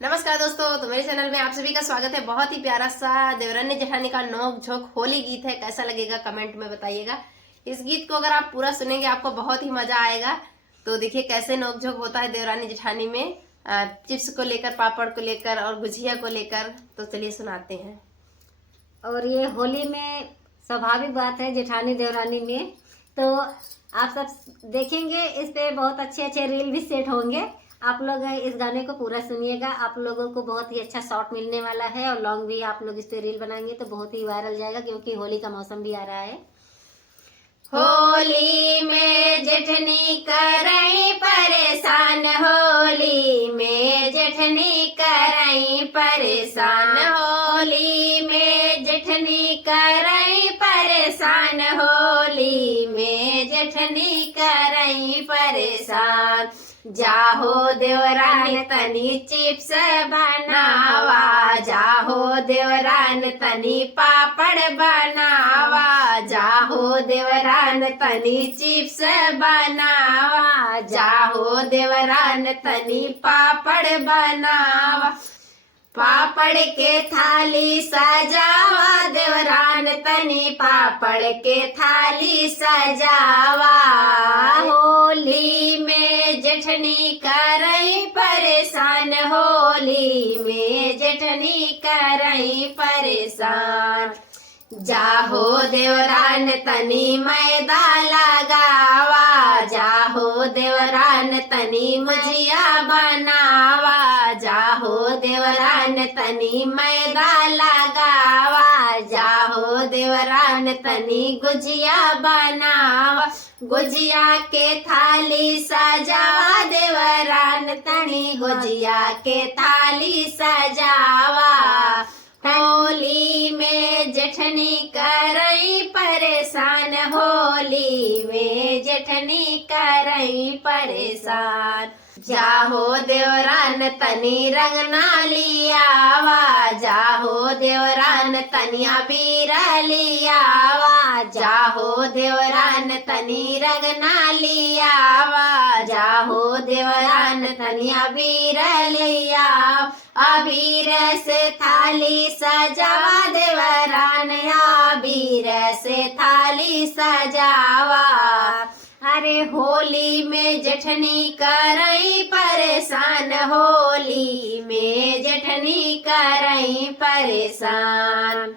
नमस्कार दोस्तों, तो मेरे चैनल में आप सभी का स्वागत है। बहुत ही प्यारा सा देवरानी जेठानी का नोक झोंक होली गीत है। कैसा लगेगा कमेंट में बताइएगा। इस गीत को अगर आप पूरा सुनेंगे आपको बहुत ही मजा आएगा। तो देखिए कैसे नोक झोंक होता है देवरानी जेठानी में, चिप्स को लेकर, पापड़ को लेकर और गुजिया को लेकर। तो चलिए सुनाते हैं। और ये होली में स्वाभाविक बात है जेठानी देवरानी में, तो आप सब देखेंगे इस पे बहुत अच्छे अच्छे रील भी सेट होंगे। आप लोग इस गाने को पूरा सुनिएगा, आप लोगों को बहुत ही अच्छा शॉट मिलने वाला है और लॉन्ग भी आप लोग इस पे रील बनाएंगे तो बहुत ही वायरल जाएगा, क्योंकि होली का मौसम भी आ रहा है। होली में जेठनी करई परेशान, होली में जेठनी करई परेशान, होली में जेठनी करई परेशान, होली में जेठनी करई परेशान। जाहो देवरान तनी चिप्स बनावा, जाहो देवरान तनी पापड़ बनावा, जाहो देवरान तनी चिप्स बनावा, जाहो देवरान तनी पापड़ बनावा। पापड़ के थाली सजावा देवरान तनी पापड़ के थाली सजावा। होली में जेठनी करई परेशान, होली में जेठनी करई परेशान। जाहो देवरान तनी मैदा लगावा, जाहो देवरान तनी मुजिया बनावा, जाहो देवरान तनी मैदा लगावा, जाहो देवरान तनी गुजिया बनावा। गुजिया के थाली सजावा देवरान तनी गुजिया के थाली सजावा। होली में जेठनी करई परेशान, होली में जेठनी करई परेशान। जाहो देवरान तनी रंगना लियावा, जाहो देवरान तनी अबीर लियावा, जाहो देवरान तनी रंगना लियावा, जाहो देवरान तनी अबीर लियावा। अबीर से थाली सजावा देवरान, अबीर से थाली सजावा। अरे होली में जेठनी करई परेशान, होली में जेठनी करई परेशान।